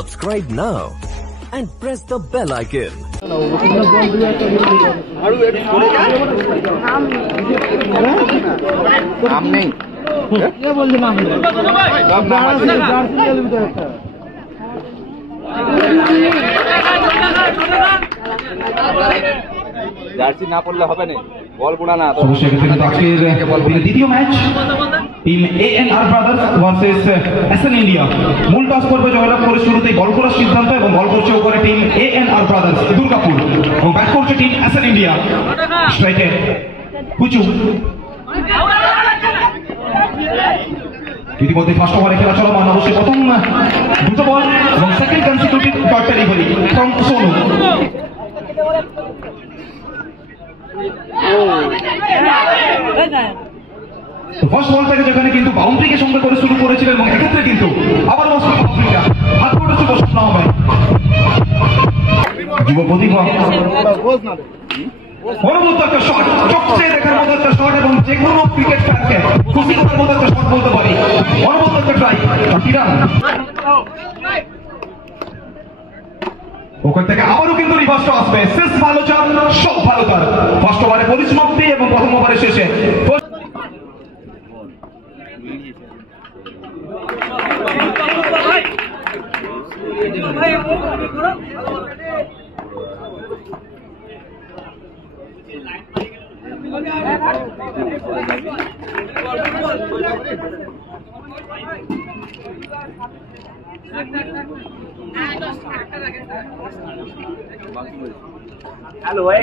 Subscribe now and press the bell icon. नाम नहीं क्या बोल नाम জার্সি না পড়লে হবে না বল বুড়া না তো অবশ্যই কিন্তু আজকের দ্বিতীয় match team ANR brothers versus SN India মূল টস পর্বে জয়লাভ করে শুরুতেই বল করার সিদ্ধান্ত এবং বল করছে উপরে টিম এএনআর ব্রাদার্স দুর্গাপুর এবং ব্যাট করছে টিম এসএন ইন্ডিয়া স্ট্রাইকে কুচু ইতিমধ্যে ফার্স্ট ওভারে খেলা চলমান অবশ্যই প্রথম দুটো বল এবং second consecutive dot delivery from Sonu first বলটাকে যেখানে কিন্তু বাউন্ডারিকে সঙ্গে করে শুরু করেছিলেন এবং এক্ষেত্রে কিন্তু আবার বাউন্ডারিটা হাত করে শুভ না হবে যুব প্রতিভা পরবর্তী একটা শট চকচকে দেখার মতো একটা শট এবং যে কোনো ক্রিকেট ফ্যানকে খুশি করার মতো একটা শট বলতে পারি পরবর্তী একটা ট্রাই ওখান থেকে আবারও কিন্তু রিভার্স আসবে শেষ ভালো চাল সব ভালো তার ফার্স্ট ওভারে পরিসমাপ্তি এবং প্রথম ওভারে শেষে हेलो है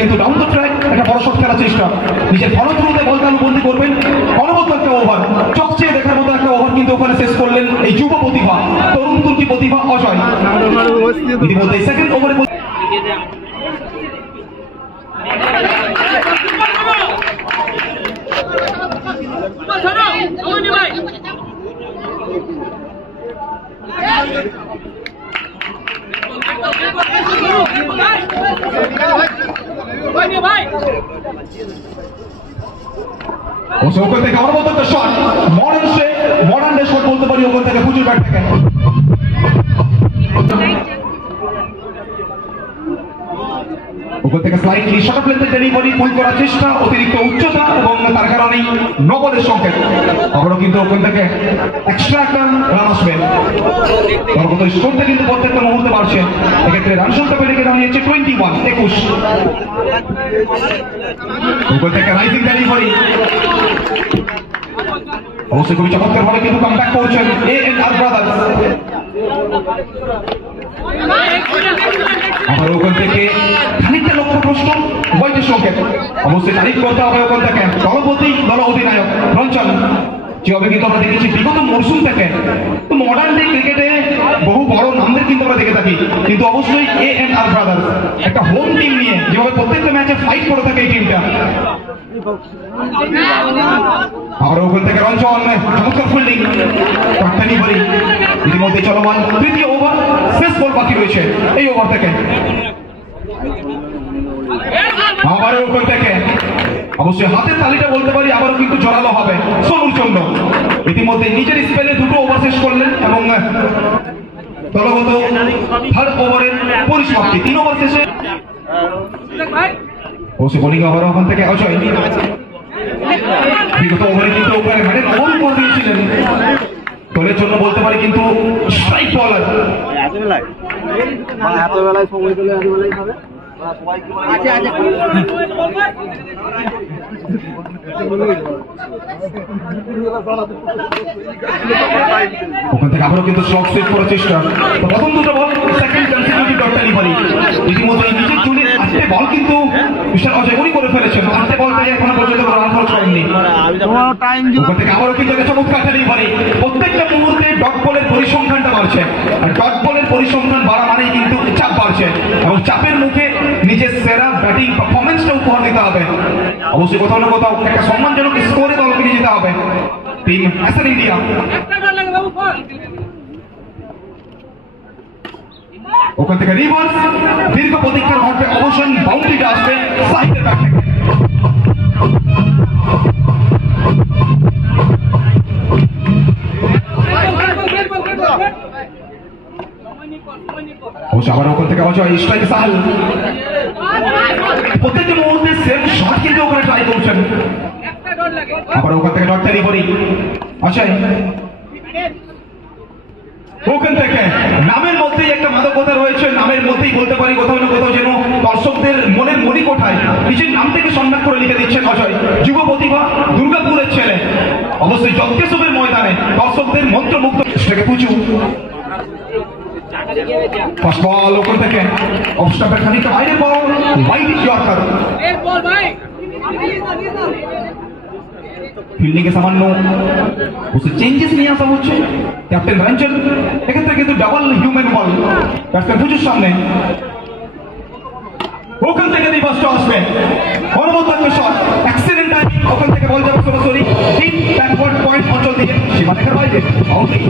কিন্তু ডাউন দ্য ট্র্যাক একটা বড় শট খেলার চেষ্টা নিজের ফলো থ্রুতে বল বন্দি করবেন অনবদ্য একটা ওভার চকচকে দেখার মতো একটা ওভার কিন্তু ওখানে শেষ করলেন এই যুব প্রতিভা তরুণ তুর্কি প্রতিভা অজয় ইতিমধ্যে সেকেন্ড ওভারে ওখান থেকে অনবদ্য একটা শট মডার্ন ডে শট বলতে পারি ওখান থেকে প্রচুর ব্যাট থেকে ওখান থেকে স্লাইডলি শর্ট লেন্থের ডেলিভারি পুল করার চেষ্টা অতিরিক্ত উচ্চতা এবং তার কারণেই নবলের সংকেত আবারও কিন্তু ওখান থেকে এক্সট্রা একটা রান আসবে পরবর্তী স্কোরটা কিন্তু প্রত্যেকটা মুহূর্তে বাড়ছে এক্ষেত্রে রান সংখ্যা বেড়ে দাঁড়িয়েছে 21 ওখান থেকে রাইজিং ডেলিভারি অবশ্যই খুবই চমৎকার ভাবে কিন্তু কামব্যাক করছেন এএনআর ব্রাদার্স আবার ওখান থেকে খানিকটা লক্ষ্য প্রশ্ন বৈঠের সংকেত অবশ্যই তারিখ করতে হবে ওখান থেকে দল অধিনায়ক রঞ্জন যেভাবে কিন্তু আমরা দেখেছি বিগত মরশুম থেকে তো মডার্ন ডে ক্রিকেটে বহু বড় নামদের কিন্তু আমরা দেখে থাকি কিন্তু অবশ্যই এএনআর ব্রাদার্স একটা হোম টিম নিয়ে যেভাবে প্রত্যেকটা ম্যাচে ফাইট করে থাকে এই টিমটা আবার ওখান থেকে রঞ্জন চমৎকার ফিল্ডিং ডেলিভারি ইতিমধ্যে চলমান তৃতীয় ওভার শেষ বল বাকি রয়েছে এই ওভার থেকে আবারও ওখান থেকে অবশ্যই হাতের তালিটা বলতে পারি আবারও কিন্তু জোরালো হবে সোনুর জন্য ইতিমধ্যে নিজের স্পেলে দুটো ওভার শেষ করলেন এবং দলগত থার্ড ওভারের পরিসমাপ্তি 3 ওভার শেষে অবশ্যই বোলিং ওভার ওখান থেকে অজয় বিগত ওভারে কিন্তু ওখানে ব্যাটের বল করে দিয়েছিলেন দলের জন্য বলতে পারি কিন্তু স্ট্রাইক বল বেলায় সময় পেলে এত বেলায় খাবে ওখান থেকে আবারও কিন্তু শক সেভ করার চেষ্টা তো প্রথম দুটো বল সেকেন্ড কনসিকিউটিভ ডট ডেলিভারি ইতিমধ্যে নিজের চুলে আটটে বল কিন্তু বিশাল অজয় উনি করে ফেলেছেন আটটে বল থেকে এখনো পর্যন্ত রান খরচ করেননি ওখান থেকে আবারও কিন্তু একটা চমৎকার ডেলিভারি প্রত্যেকটা মুহূর্তে ডট বলের পরিসংখ্যানটা বাড়ছে আর ডট বলের পরিসংখ্যান বাড়া মানেই কিন্তু চাপ বাড়ছে এবং চাপের মুখে নিজের সেরা ব্যাটিং পারফরমেন্সটা উপহার দিতে হবে অবশ্যই কোথাও না কোথাও একটা সম্মানজনক স্কোরে দলকে নিয়ে যেতে হবে টিম হ্যাসান ইন্ডিয়া ওখান থেকে রিভার্স দীর্ঘ প্রতীক্ষার ঘটবে অবশ্যই বাউন্ডারিটা আসবে সাইডের ব্যাট থেকে আবার ওখান থেকে অজয় স্ট্রাইক সাহাল প্রত্যেকটা মুহূর্তে সেম শট কিন্তু ওখানে ট্রাই করছেন আবার ওখান থেকে ডট ডেলিভারি অজয় ওখান থেকে নামের মধ্যেই একটা মাদকতা রয়েছে নামের মধ্যেই বলতে পারি কোথাও না কোথাও যেন দর্শকদের মনের মনি কোঠায় নিজের নাম থেকে সম্মান করে লিখে দিচ্ছেন অজয় যুব প্রতিভা দুর্গাপুরের ছেলে অবশ্যই জগকেশবের ময়দানে দর্শকদের মন্ত্রমুগ্ধ সেটাকে পুজো ফার্স্ট বল ওখান থেকে অফ স্টাম্পের খানিকটা বাইরে বল ওয়াইড ইয়র্কার ফিল্ডিং এ সামান্য চেঞ্জেস নিয়ে আসা হচ্ছে ক্যাপ্টেন রঞ্জন এক্ষেত্রে কিন্তু ডাবল হিউম্যান বল ব্যাটসম্যান পুজোর সামনে ওখান থেকে রিভার্সটা আসবে অনুমত শট এক্সিলেন্ট টাইমিং ওখান থেকে বল যাবে সরাসরি ডিপ ব্যাকওয়ার্ড পয়েন্ট অঞ্চল দিয়ে সীমারেখার বাইরে বাউন্ডারি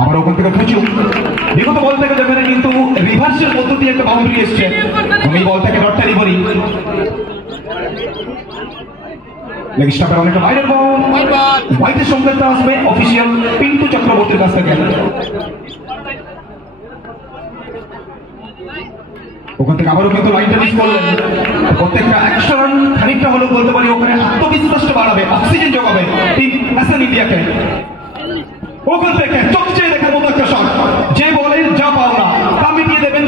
আবার ওখান থেকে পুজো বিগত বল থেকে যেখানে কিন্তু রিভার্সের মধ্য দিয়ে একটা বাউন্ডারি এসছে এই বল থেকে ডট ডেলিভারি লেগ স্টাম্পের অনেকটা বাইরের বল হোয়াইটের সংকেতটা আসবে অফিসিয়াল পিন্টু চক্রবর্তীর কাছ থেকে ওখান থেকে আবারও কিন্তু লাইনটা মিস করলেন প্রত্যেকটা একশো রান খানিকটা হলেও বলতে পারি ওখানে আত্মবিশ্বাসটা বাড়াবে অক্সিজেন যোগাবে টিম হ্যাসান ইন্ডিয়াকে ওখান থেকে চোখচেয়ে দেখার মতো একটা শট যে বলের যা পাওনা তা মিটিয়ে দেবেন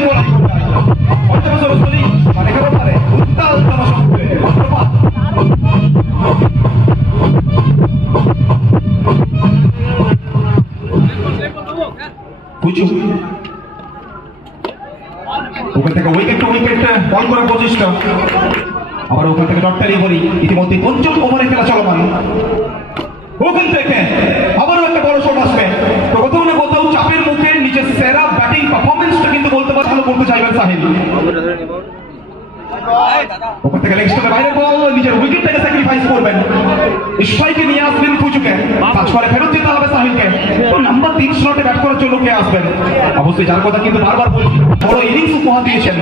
ওখান থেকে উইকেট টু উইকেট বল করার প্রচেষ্টা আবার ওখান থেকে ডট ডেলিভারি ইতিমধ্যে পঞ্চম ওভারে খেলা চলমান ওখান থেকে আবারও একটা বড় শট আসবে তো কোথাও না কোথাও চাপের মুখে নিজের সেরা ব্যাটিং পারফরমেন্সটা কিন্তু বলতে পারে ভালো করতে চাইবেন সাহিল ওখান থেকে লেগ স্টাম্পের বাইরে বল নিজের উইকেটটাকে স্যাক্রিফাইস করবেন স্ট্রাইকে নিয়ে আসবেন পুজুকে কাজ করে ফেরত যেতে হবে সাহিলকে তো নাম্বার 3 স্লটে ব্যাট করার জন্য কে আসবেন অবশ্যই যার কথা কিন্তু বারবার বলছি বড় ইনিংস উপহার দিয়েছেন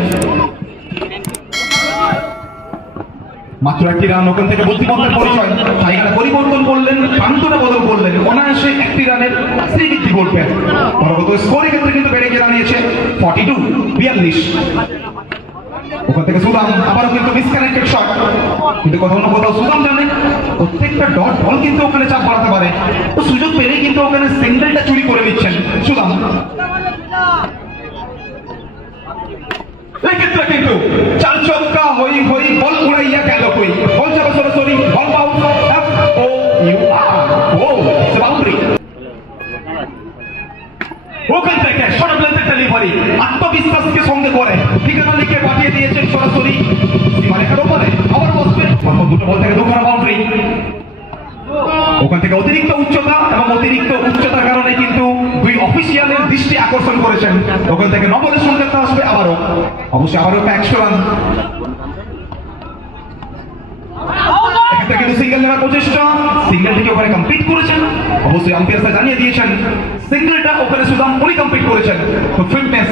মাত্র একটি রান ওখান থেকে বুদ্ধিমত্তার পরিচয় জায়গাটা পরিবর্তন করলেন প্রান্তটা বদল করলেন অনায়াসে একটি রানের শ্রীবৃদ্ধি করবেন পরবর্তী স্কোরের ক্ষেত্রে কিন্তু বেড়ে গিয়ে দাঁড়িয়েছে 42 ওখান থেকে সুদাম আবারও কিন্তু মিসকানেক্টেড শট কিন্তু কোথাও না কোথাও সুদাম জানে প্রত্যেকটা ডট বল কিন্তু ওখানে চাপ বাড়াতে পারে তো সুযোগ পেলেই কিন্তু ওখানে সিঙ্গেলটা চুরি করে নিচ্ছেন সুদাম এক্ষেত্রে কিন্তু চার চক্কা হই হই বল উড়াইয়া গেল কই বল যাবে সরাসরি বল বাউন্স বাউন্ডারি ওখান থেকে শর্ট লেন্থের ডেলিভারি আত্মবিশ্বাসকে সঙ্গে করে ঠিকানা লিখে পাঠিয়ে দিয়েছেন সরাসরি সীমারেখার ওপরে আবার বসবে দুটো বল থেকে দুখানা বাউন্ডারি ওখান থেকে অতিরিক্ত উচ্চতা এবং অতিরিক্ত উচ্চতার কারণে কিন্তু দুই অফিসিয়ালের দৃষ্টি আকর্ষণ করেছেন ওখান থেকে নবলের সংকেত আসবে আবারও অবশ্যই আবারও 100 রান কিন্তু সিঙ্গেল নেওয়ার প্রচেষ্টা সিঙ্গেল থেকে ওখানে কমপ্লিট করেছেন অবশ্যই আম্পায়ার জানিয়ে দিয়েছেন সিঙ্গেলটা ওখানে সুদাম উনি কমপ্লিট করেছেন তো ফিটনেস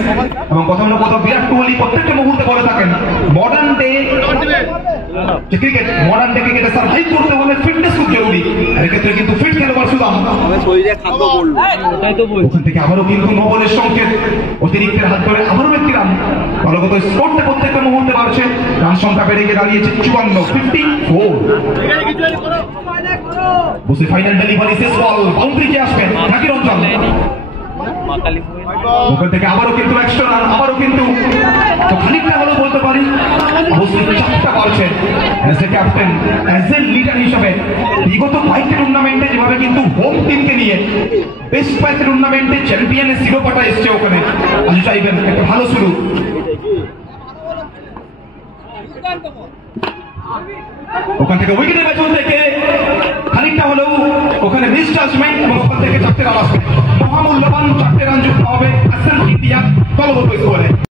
এবং কোথাও না কোথাও বিরাট কোহলি প্রত্যেকটা মুহূর্তে বলে থাকেন modern day cricket modern day ক্রিকেটে সার্ভাইভ করতে হলে ফিটনেস খুব জরুরি এক্ষেত্রে কিন্তু ফিট খেলোয়াড় সুদাম শরীরে খাদ্য পড়লো। ওখান থেকে আবারও কিন্তু নোবলের সংকেত, অতিরিক্তের হাত ধরে আবারও একটি রান। দলগত স্কোরটা প্রত্যেকটা মুহূর্তে বাড়ছে, রান সংখ্যা বেড়ে গিয়ে দাঁড়িয়েছে 54 বসে ফাইনাল ডেলিভারি, শেষ বল বাউন্ডারি কে আসবেন নাকি রঞ্জন, ওখান থেকে আবারও কিন্তু এক্সট্রা রান, আবারও কিন্তু তো খানিকটা হলেও বলতে পারি অবশ্যই চাপটা পারছেন as a captain, as a leader হিসেবে। বিগত কয়েকটি টুর্নামেন্টে যেভাবে কিন্তু হোম টিমকে নিয়ে বেশ কয়েকটি টুর্নামেন্টে চ্যাম্পিয়নের শিরোপাটা এসছে ওখানে, আজ চাইবেন একটা ভালো শুরু। ওখান থেকে উইকেটের পেছন থেকে খানিকটা হলেও ওখানে মিসজাজমেন্ট এবং ওখান থেকে 4টে রান আসবে, মহামূল্যবান 4টে রান যুক্ত হবে হাসান ইতিহাস দলগত স্কোরে।